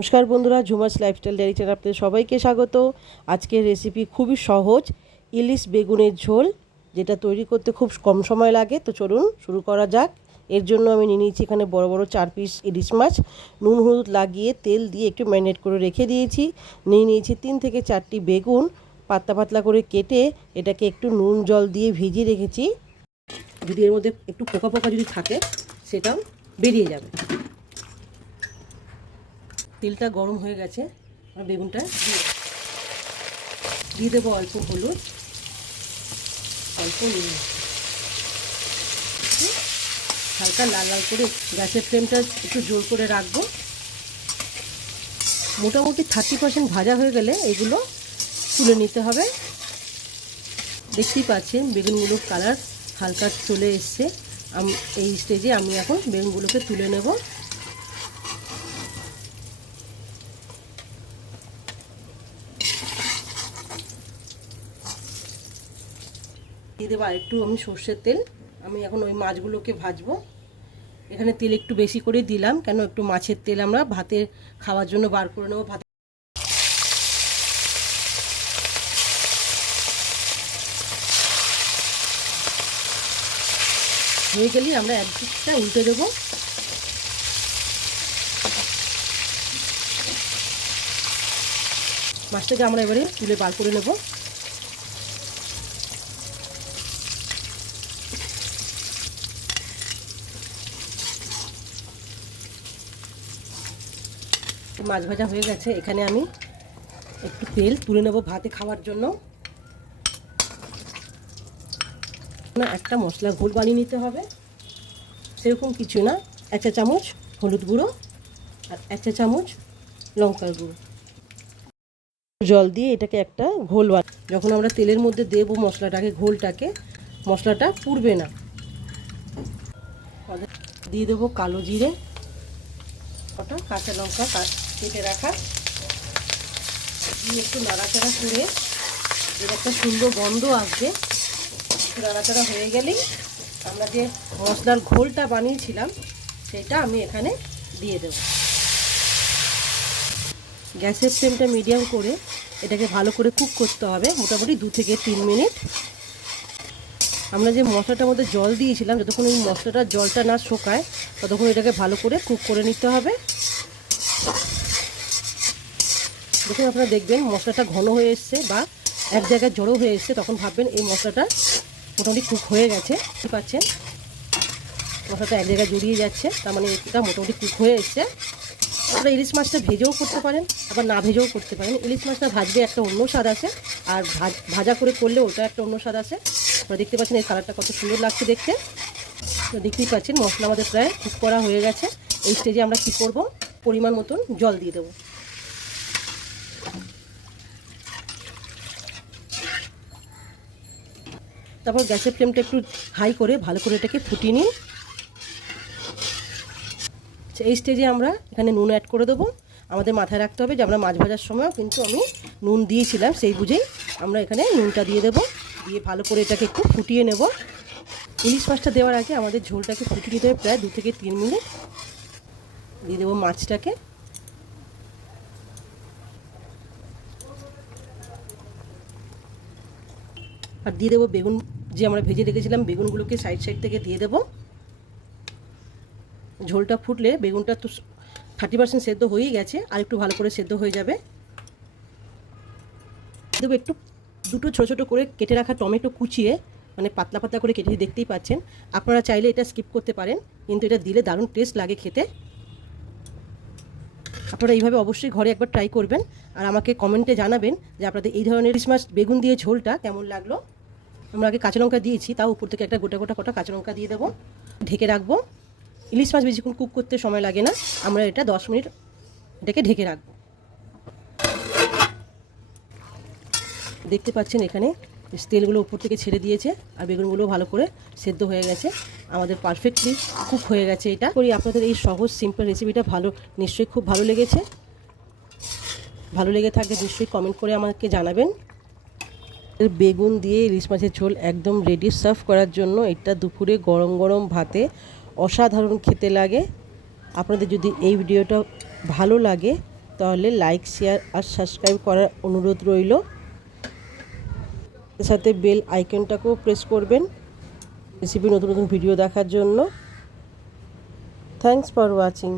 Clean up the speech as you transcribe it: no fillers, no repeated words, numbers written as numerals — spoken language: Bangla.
নমস্কার বন্ধুরা, ঝুমাস লাইফস্টাইল ডায়েরি চ্যানেলে আপনাদের সবাইকে স্বাগত। আজকের রেসিপি খুবই সহজ, ইলিশ বেগুনের ঝোল, যেটা তৈরি করতে খুব কম সময় লাগে। তো চলুন শুরু করা যাক। এর জন্য আমি নিয়ে নিয়েছি এখানে বড় বড় 4 পিস ইলিশ মাছ। নুন হলুদ লাগিয়ে তেল দিয়ে একটু ম্যারিনেট করে রেখে দিয়েছি। নিয়ে নিয়েছি 3 থেকে 4টি বেগুন, পাতলা পাতলা করে কেটে এটাকে একটু নুন জল দিয়ে ভিজিয়ে রেখেছি। যদি এর মধ্যে একটু পোকা পোকা যদি থাকে সেটাও বেরিয়ে যাবে। তেলটা গরম হয়ে গেছে, বেগুনটা দিয়ে দেবো অল্প হলুদ, অল্প নুন, হালকা লাল লাল করে গ্যাসের ফ্লেমটা একটু জোর করে রাখবো। মোটামুটি 30% ভাজা হয়ে গেলে এগুলো তুলে নিতে হবে। দেখতেই পাচ্ছেন বেগুনগুলোর কালার হালকা চলে এসছে। এই স্টেজে আমি এখন বেগুনগুলোকে তুলে নেব। দিয়ে দেবো আরেকটু আমি সর্ষের তেল। আমি এখন ওই মাছগুলোকে ভাজবো। এখানে তেল একটু বেশি করে দিলাম, কেন একটু মাছের তেল আমরা ভাতে খাওয়ার জন্য বার করে নেবো। ভাত হয়ে গেলেই আমরা একদিকটা উল্টে দেবো। মাছটাকে আমরা এবারে তুলে বার করে নেব। মাছ ভাজা হয়ে গেছে, এখানে আমি একটু তেল তুলে নেব ভাতে খাওয়ার জন্য। একটা মশলা ঘোল বানিয়ে নিতে হবে, সেরকম কিছু না। 1 চা চামচ হলুদ গুঁড়ো আর 1 চা চামচ লঙ্কার গুঁড়ো, জল দিয়ে এটাকে একটা ঘোল যখন আমরা তেলের মধ্যে দেবো মশলাটাকে, ঘোলটাকে, মশলাটা পুড়বে না। দিয়ে দেবো কালো জিরে, ওটা কাঁচা লঙ্কা কেটে রাখা, দিয়ে একটু নাড়াচাড়া করে এর একটা সুন্দর গন্ধ আসবে। নাড়াচাড়া হয়ে গেলেই আমরা যে মশলার ঘোলটা বানিয়েছিলাম সেটা আমি এখানে দিয়ে দেব। গ্যাসের ফ্লেমটা মিডিয়াম করে এটাকে ভালো করে কুক করতে হবে, মোটামুটি 2 থেকে 3 মিনিট। আমরা যে মশলাটার মধ্যে জল দিয়েছিলাম, যতক্ষণ এই মশলাটার জলটা না শুকায় ততক্ষণ এটাকে ভালো করে কুক করে নিতে হবে। যখন আপনারা দেখবেন মশলাটা ঘন হয়ে এসছে বা এক জায়গায় জড়ো হয়ে এসছে, তখন ভাববেন এই মশলাটা মোটামুটি কুক হয়ে গেছে। বুঝতে পারছেন, মশলাটা এক জায়গায় জড়িয়ে যাচ্ছে, তার মানে এটা মোটামুটি কুক হয়ে এসছে। আপনারা ইলিশ মাছটা ভেজেও করতে পারেন, আবার না ভেজেও করতে পারেন। ইলিশ মাছটা ভাজলে একটা অন্য স্বাদ আসে, আর ভাজা করে করলে ওটা একটা অন্য স্বাদ আসে। আপনারা দেখতে পাচ্ছেন এই কালারটা কত সুন্দর লাগছে দেখতে। তো দেখতেই পাচ্ছেন মশলা আমাদের প্রায় কুক করা হয়ে গেছে। এই স্টেজে আমরা কি করব, পরিমাণ মতন জল দিয়ে দেবো। তারপর গ্যাসের ফ্লেমটা একটু হাই করে ভালো করে এটাকে ফুটিয়ে নিন। এই স্টেজে আমরা এখানে নুন অ্যাড করে দেবো। আমাদের মাথায় রাখতে হবে যে আমরা মাছ ভাজার সময় কিন্তু আমি নুন দিয়েছিলাম, সেই বুঝেই আমরা এখানে নুনটা দিয়ে দেবো। দিয়ে ভালো করে এটাকে একটু ফুটিয়ে নেব। ইলিশ মাছটা দেওয়ার আগে আমাদের ঝোলটাকে ফুটিয়ে নিতে হবে প্রায় 2 থেকে 3 মিনিট। দিয়ে দেবো মাছটাকে, আর দিয়ে দেবো বেগুন যে আমরা ভেজে রেখেছিলাম, বেগুনগুলোকে সাইড সাইড থেকে দিয়ে দেবো। ঝোলটা ফুটলে বেগুনটা তো 30% সেদ্ধ হয়েই গেছে, আর একটু ভালো করে সেদ্ধ হয়ে যাবে। দেবো একটু 2টো ছোটো ছোটো করে কেটে রাখা টমেটো কুচিয়ে, মানে পাতলা পাতলা করে কেটে, দেখতেই পাচ্ছেন। আপনারা চাইলে এটা স্কিপ করতে পারেন, কিন্তু এটা দিলে দারুণ টেস্ট লাগে খেতে। আপনারা এইভাবে অবশ্যই ঘরে একবার ট্রাই করবেন, আর আমাকে কমেন্টে জানাবেন যে আপনাদের এই ধরনের ইলিশ মাছ বেগুন দিয়ে ঝোলটা কেমন লাগলো। আমরা আগে কাঁচা লঙ্কা দিয়েছি, তাও উপর থেকে একটা গোটা গোটা কটা কাঁচা লঙ্কা দিয়ে দেবো। ঢেকে রাখবো। ইলিশ মাছ বেশিক্ষণ কুক করতে সময় লাগে না, আমরা এটা 10 মিনিট এটাকে ঢেকে রাখবো। দেখতে পাচ্ছেন এখানে তেলগুলো উপর থেকে ছেড়ে দিয়েছে, আর বেগুনগুলো ভালো করে সেদ্ধ হয়ে গেছে। আমাদের পারফেক্টলি কুক হয়ে গেছে। এটা করি আপনাদের এই সহজ সিম্পল রেসিপিটা নিশ্চয়ই খুব ভালো লেগেছে। ভালো লেগে থাকলে নিশ্চয়ই কমেন্ট করে আমাকে জানাবেন। বেগুন দিয়ে ইলিশ মাছের ঝোল একদম রেডি সার্ভ করার জন্য। এটা দুপুরে গরম গরম ভাতে অসাধারণ খেতে লাগে। আপনাদের যদি এই ভিডিওটা ভালো লাগে তাহলে লাইক, শেয়ার আর সাবস্ক্রাইব করার অনুরোধ রইল। এর সাথে বেল আইকনটাকেও প্রেস করবেন রেসিপি নতুন নতুন ভিডিও দেখার জন্য। Thanks for watching.